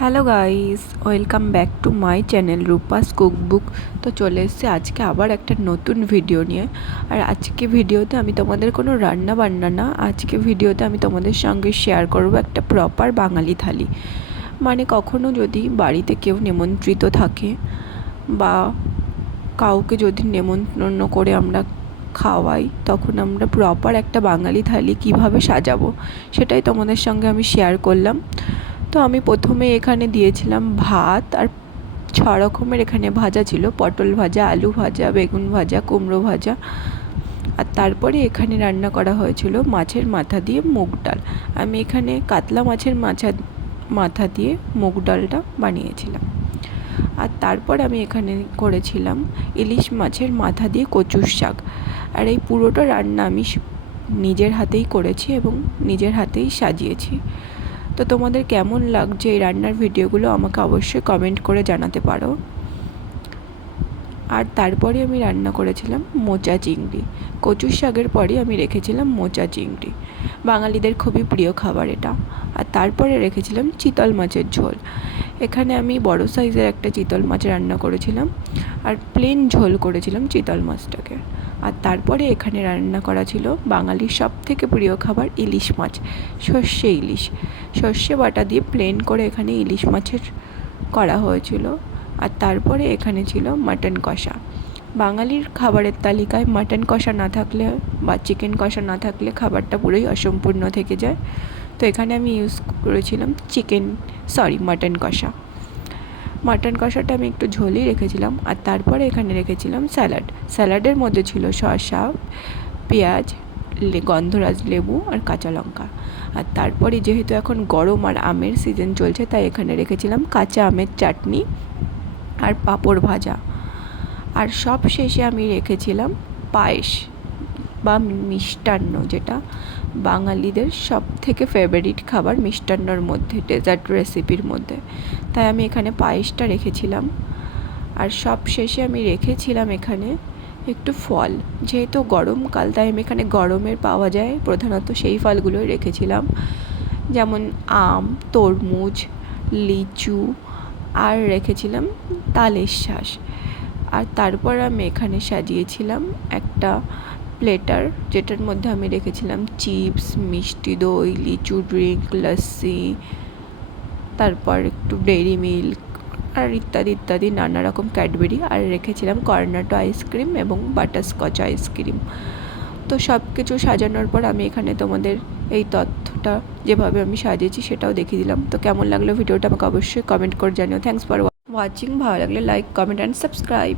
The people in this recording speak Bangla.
Hello guys welcome back to my channel Rupa's Cookbook তো চলে এসেছি আজকে আবার একটা নতুন ভিডিও নিয়ে। আর আজকে ভিডিওতে আমি তোমাদের কোনো রান্না বান্না না, আজকে ভিডিওতে আমি তোমাদের সঙ্গে শেয়ার করব একটা প্রপার বাঙালি থালি। মানে কখনো যদি বাড়িতে কেউ নিমন্ত্রিত থাকে বা কাউকে যদি নেমন্তন্ন করে আমরা খাওয়াই, তখন আমরা প্রপার একটা বাঙালি থালি কীভাবে সাজাবো, সেটাই তোমাদের সঙ্গে আমি শেয়ার করলাম। তো আমি প্রথমে এখানে দিয়েছিলাম ভাত আর ছ রকমের এখানে ভাজা ছিল। পটল ভাজা, আলু ভাজা, বেগুন ভাজা, কুমড়ো ভাজা। আর তারপরে এখানে রান্না করা হয়েছিল মাছের মাথা দিয়ে মুগ ডাল। আমি এখানে কাতলা মাছের মাছা, মাথা দিয়ে মুগ ডালটা বানিয়েছিলাম। আর তারপর আমি এখানে করেছিলাম ইলিশ মাছের মাথা দিয়ে কচুর শাক। আর এই পুরোটা রান্না আমি নিজের হাতেই করেছি এবং নিজের হাতেই সাজিয়েছি। তো তোমাদের কেমন লাগছে এই রান্নার ভিডিওগুলো আমাকে অবশ্যই কমেন্ট করে জানাতে পারো। আর তারপরে আমি রান্না করেছিলাম মোচা চিংড়ি। কচুর শাকের পরে আমি রেখেছিলাম মোচা চিংড়ি। বাঙালিদের খুবই প্রিয় খাবার এটা। আর তারপরে রেখেছিলাম চিতল মাছের ঝোল। এখানে আমি বড় সাইজের একটা চিতল মাছ রান্না করেছিলাম। আর প্লেন ঝোল করেছিলাম চিতল মাছটাকে। আর তারপরে এখানে রান্না করা ছিল বাঙালির সব থেকে প্রিয় খাবার ইলিশ মাছ, সর্ষে ইলিশ। সর্ষে বাটা দিয়ে প্লেন করে এখানে ইলিশ মাছের করা হয়েছিল। আর তারপরে এখানে ছিল মাটন কষা। বাঙালির খাবারের তালিকায় মাটন কষা না থাকলে বা চিকেন কষা না থাকলে খাবারটা পুরোই অসম্পূর্ণ থেকে যায়। তো এখানে আমি ইউজ করেছিলাম chicken sorry mutton kosha. Mutton কষাটা আমি একটু ঝোলই রেখেছিলাম আর তারপরে এখানে রেখেছিলাম স্যালাড। স্যালাডের মধ্যে ছিল শসা, পেঁয়াজ গন্ধরাজ লেবু আর কাঁচা লঙ্কা। আর তারপরে যেহেতু এখন গরম আর আমের সিজন চলছে, তাই এখানে রেখেছিলাম কাঁচা আমের চাটনি আর পাঁপড় ভাজা। আর সব শেষে আমি রেখেছিলাম পায়েস। বা মিষ্টান্ন, যেটা বাঙালিদের সব থেকে ফেভারিট খাবার মিষ্টান্নর মধ্যে ডেজার্ট রেসিপির মধ্যে। তাই আমি এখানে পায়েসটা রেখেছিলাম। আর সব শেষে আমি রেখেছিলাম এখানে একটু ফল। যেহেতু গরমকাল তাই আমি এখানে গরমের পাওয়া যায়, প্রধানত সেই ফলগুলোই রেখেছিলাম। যেমন আম, তরমুজ, লিচু, আর রেখেছিলাম তালের শ্বাস আর তারপর আমি এখানে সাজিয়েছিলাম একটা প্লেটার যেটার মধ্যে আমি রেখেছিলাম চিপস মিষ্টি দই লিচু ড্রিঙ্ক লস্যি, তারপর একটু ডেইরি মিল্ক আর ইত্যাদি ইত্যাদি, নানা রকম ক্যাডবেরি আর রেখেছিলাম কর্নাটো আইসক্রিম এবং বাটারস্কচ আইসক্রিম তো সব কিছু সাজানোর পর আমি এখানে তোমাদের এই তথ্যটা যেভাবে আমি সাজিয়েছি সেটাও দেখিয়ে দিলাম। তো কেমন লাগল ভিডিওটা আমাকে অবশ্যই কমেন্ট করে জানিও। থ্যাংকস ফর ওয়াচিং ভালো লাগলে লাইক কমেন্ট অ্যান্ড সাবস্ক্রাইব